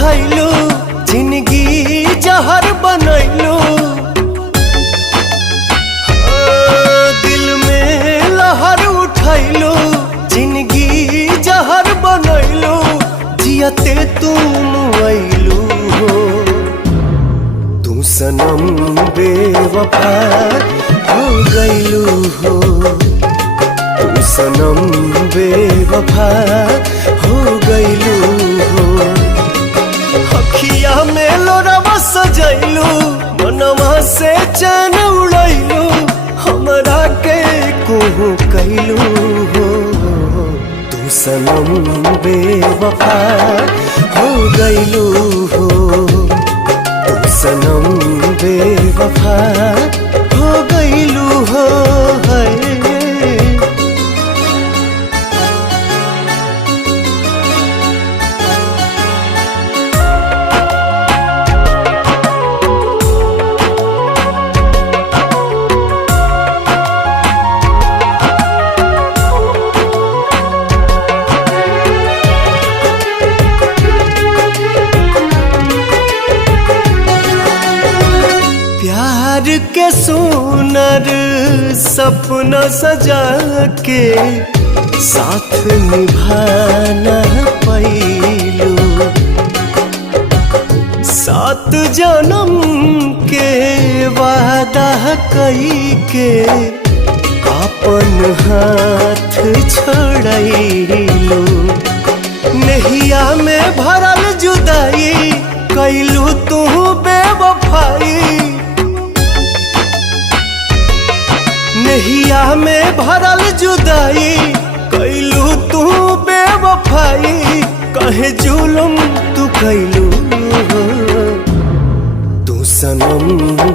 उठैलू जिंदगी जहर बनैलू। दिल में लहर उठैलू जिंदगी जहर बनैलू। जियते तुम अइलू तू सनम बेवफा हो गइलू हो। तू सनम बेवफा हो गइलू हो। अखिया में लोरवा सजैलू मनवा से चैन उड़ैलू। हमरा के कोहू कैलू हो तू सनम बेवफा हो गइलू हो। तू सनम बेवफा हो गइलू हो। प्यार के सुनर सपना सजा के साथ निभाना पैलू। 7 जन्म के वादा कई के अपन हाथ छोड़ैलू। नहिया में भरल जुदाई कैलू तू बेवफाई। नहिया में भरल जुदाई कैलू तू बेवफाई। कहे जुलम तू कैलू तू सनम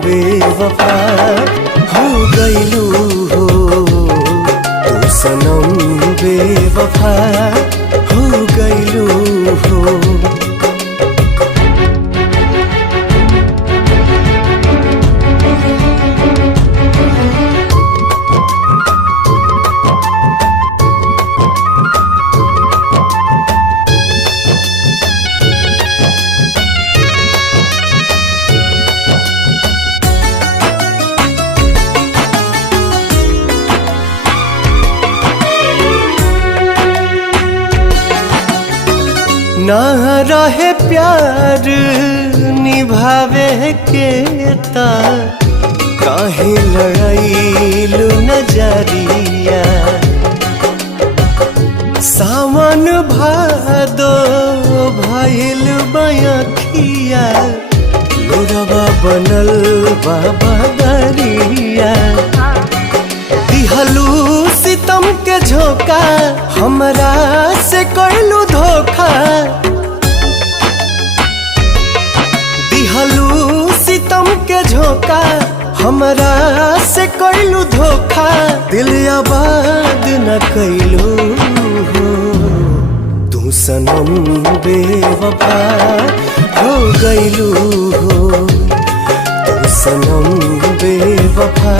बेवफा हो गइलू हो। तू सनम बेवफा हो गइलू हो। ना रहे प्यार निभावे के ता काहे लड़ाइलू नजरिया। सावन भादो भइल बयखिया लोरवा बनल बाबा दरिया। दिहलू सितम के झोंका हमरा से कैलू धोखा। दिहलू सितम के झोंका हमरा से कैलू धोखा। दिल आबाद न कैलू हो तू सनम बेवफा हो गइलू हो। तू सनम बेवफा